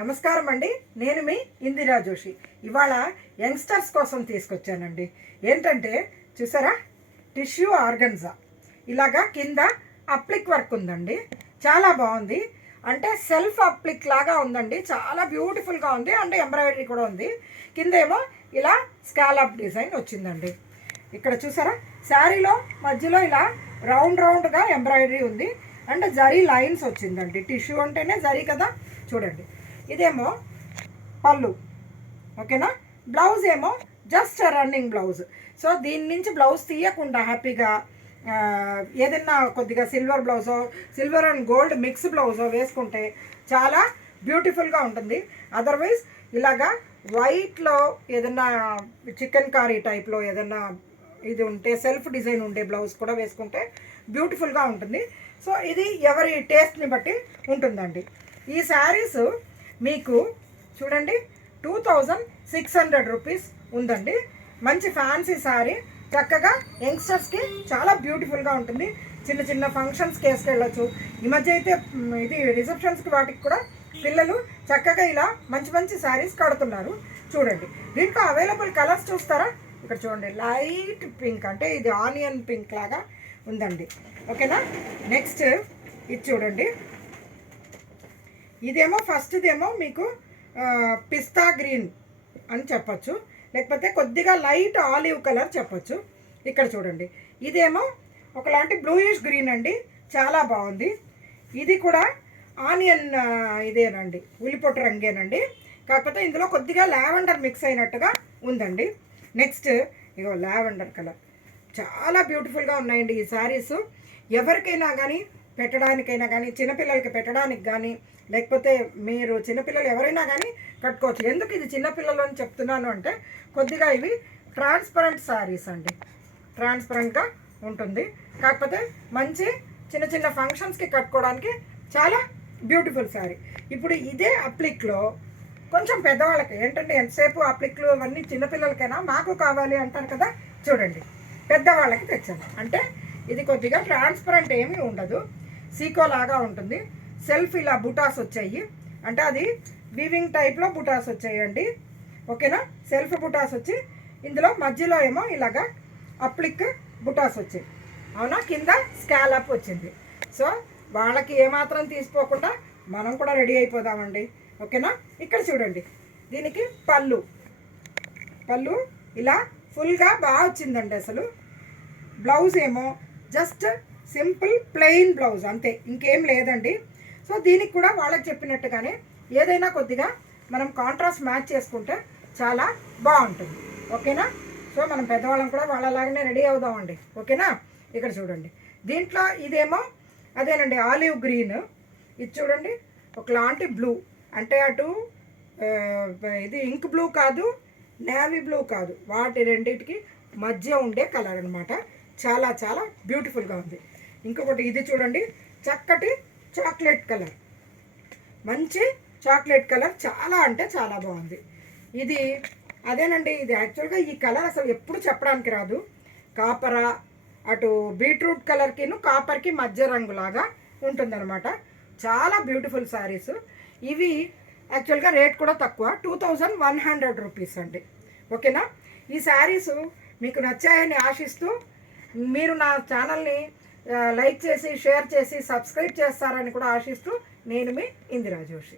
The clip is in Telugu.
నమస్కారం అండి. నేను మీ ఇందిరా జోషి. ఇవాళ యంగ్స్టర్స్ కోసం తీసుకొచ్చానండి. ఏంటంటే చూసారా, టిష్యూ ఆర్గన్జా ఇలాగా కింద అప్లిక్ వర్క్ ఉందండి. చాలా బాగుంది. అంటే సెల్ఫ్ అప్లిక్ లాగా ఉందండి. చాలా బ్యూటిఫుల్గా ఉంది. అంటే ఎంబ్రాయిడరీ కూడా ఉంది. కింద ఏమో ఇలా స్కాలప్ డిజైన్ వచ్చిందండి. ఇక్కడ చూసారా, శారీలో మధ్యలో ఇలా రౌండ్ రౌండ్గా ఎంబ్రాయిడరీ ఉంది. అండ్ జరీ లైన్స్ వచ్చిందండి. టిష్యూ అంటేనే జరీ కదా. చూడండి, ఇదేమో పళ్ళు, ఓకేనా. బ్లౌజ్ ఏమో జస్ట్ రన్నింగ్ బ్లౌజ్. సో దీని నుంచి బ్లౌజ్ తీయకుండా హ్యాపీగా ఏదైనా కొద్దిగా సిల్వర్ బ్లౌజో, సిల్వర్ అండ్ గోల్డ్ మిక్స్ బ్లౌజో వేసుకుంటే చాలా బ్యూటిఫుల్గా ఉంటుంది. అదర్వైజ్ ఇలాగా వైట్లో ఏదైనా చికెన్ కర్రీ టైప్లో ఏదైనా ఇది ఉంటే సెల్ఫ్ డిజైన్ ఉండే బ్లౌజ్ కూడా వేసుకుంటే బ్యూటిఫుల్గా ఉంటుంది. సో ఇది ఎవరి టేస్ట్ని బట్టి ఉంటుందండి. ఈ శారీస్ మీకు చూడండి 2600 రూపీస్ ఉందండి. మంచి ఫ్యాన్సీ శారీ, చక్కగా యంగ్స్టర్స్కి చాలా బ్యూటిఫుల్గా ఉంటుంది. చిన్న చిన్న ఫంక్షన్స్కి వేసుకెళ్ళచ్చు. ఈ మధ్య అయితే ఇది రిసెప్షన్స్కి వాటికి కూడా పిల్లలు చక్కగా ఇలా మంచి మంచి శారీస్ కడుతున్నారు. చూడండి, దీంట్లో అవైలబుల్ కలర్స్ చూస్తారా? ఇక్కడ చూడండి, లైట్ పింక్, అంటే ఇది ఆనియన్ పింక్ లాగా ఉందండి, ఓకేనా. నెక్స్ట్ ఇది చూడండి, ఇదేమో ఫస్ట్దేమో మీకు పిస్తా గ్రీన్ అని చెప్పచ్చు, లేకపోతే కొద్దిగా లైట్ ఆలివ్ కలర్ చెప్పచ్చు. ఇక్కడ చూడండి, ఇదేమో ఒకలాంటి బ్లూయిష్ గ్రీన్ అండి. చాలా బాగుంది. ఇది కూడా ఆనియన్ ఇదేనండి, ఉల్లిపొట్టు రంగేనండి. కాకపోతే ఇందులో కొద్దిగా లావెండర్ మిక్స్ అయినట్టుగా ఉందండి. నెక్స్ట్ ఇగో లావెండర్ కలర్. చాలా బ్యూటిఫుల్గా ఉన్నాయండి ఈ శారీస్. ఎవరికైనా కానీ పెట్టడానికైనా కానీ, చిన్నపిల్లలకి పెట్టడానికి కానీ, లేకపోతే మీరు చిన్నపిల్లలు ఎవరైనా కానీ కట్టుకోవచ్చు. ఎందుకు ఇది చిన్నపిల్లలు అని చెప్తున్నాను అంటే, కొద్దిగా ఇవి ట్రాన్స్పరెంట్ శారీస్ అండి. ట్రాన్స్పరెంట్గా ఉంటుంది. కాకపోతే మంచి చిన్న చిన్న ఫంక్షన్స్కి కట్టుకోవడానికి చాలా బ్యూటిఫుల్ శారీ. ఇప్పుడు ఇదే అప్లిక్లో కొంచెం పెద్దవాళ్ళకి ఏంటంటే ఎంతసేపు అప్లిక్లు అవన్నీ చిన్నపిల్లలకైనా మాకు కావాలి అంటారు కదా. చూడండి, పెద్దవాళ్ళకి తెచ్చాను. అంటే ఇది కొద్దిగా ట్రాన్స్పరెంట్ ఏమీ ఉండదు, సీకో లాగా ఉంటుంది. సెల్ఫ్ ఇలా బుటాస్ వచ్చాయి, అంటే అది వీవింగ్ టైప్లో బుటాస్ వచ్చాయండి, ఓకేనా. సెల్ఫ్ బుటాస్ వచ్చి ఇందులో మధ్యలో ఏమో ఇలాగా అప్లిక్ బుటాస్ వచ్చాయి, అవునా. కింద స్కాలప్ వచ్చింది. సో వాళ్ళకి ఏమాత్రం తీసుకోకుండా మనం కూడా రెడీ అయిపోదామండి, ఓకేనా. ఇక్కడ చూడండి, దీనికి పళ్ళు ఇలా ఫుల్గా బాగా వచ్చిందండి. అసలు బ్లౌజ్ ఏమో జస్ట్ సింపుల్ ప్లెయిన్ బ్లౌజ్ అంతే, ఇంకేం లేదండి. సో దీనికి కూడా వాళ్ళకి చెప్పినట్టుగానే ఏదైనా కొద్దిగా మనం కాంట్రాస్ట్ మ్యాచ్ చేసుకుంటే చాలా బాగుంటుంది, ఓకేనా. సో మనం పెద్దవాళ్ళం కూడా వాళ్ళలాగానే రెడీ అవుదామండి, ఓకేనా. ఇక్కడ చూడండి, దీంట్లో ఇదేమో అదేనండి ఆలివ్ గ్రీన్. ఇది చూడండి, ఒకలాంటి బ్లూ, అంటే అటు ఇది ఇంక్ బ్లూ కాదు, నేవీ బ్లూ కాదు, వాటి రెండింటికి మధ్య ఉండే కలర్ అనమాట. చాలా చాలా బ్యూటిఫుల్గా ఉంది. ఇంకొకటి ఇది చూడండి, చక్కటి చాక్లెట్ కలర్, మంచి చాక్లెట్ కలర్, చాలా అంటే చాలా బాగుంది. ఇది అదేనండి, ఇది యాక్చువల్గా ఈ కలర్ అసలు ఎప్పుడు చెప్పడానికి రాదు. కాపరా, అటు బీట్రూట్ కలర్కిను కాపర్కి మధ్య రంగులాగా ఉంటుందన్నమాట. చాలా బ్యూటిఫుల్ శారీస్ ఇవి. యాక్చువల్గా రేట్ కూడా తక్కువ, 2100 రూపీస్ అండి, ఓకేనా. ఈ శారీస్ మీకు నచ్చాయని ఆశిస్తూ, మీరు నా ఛానల్ని లైక్ చేసి, షేర్ చేసి, సబ్స్క్రైబ్ చేస్తారని కూడా ఆశిస్తూ, నేను మీ ఇందిరా జోషి.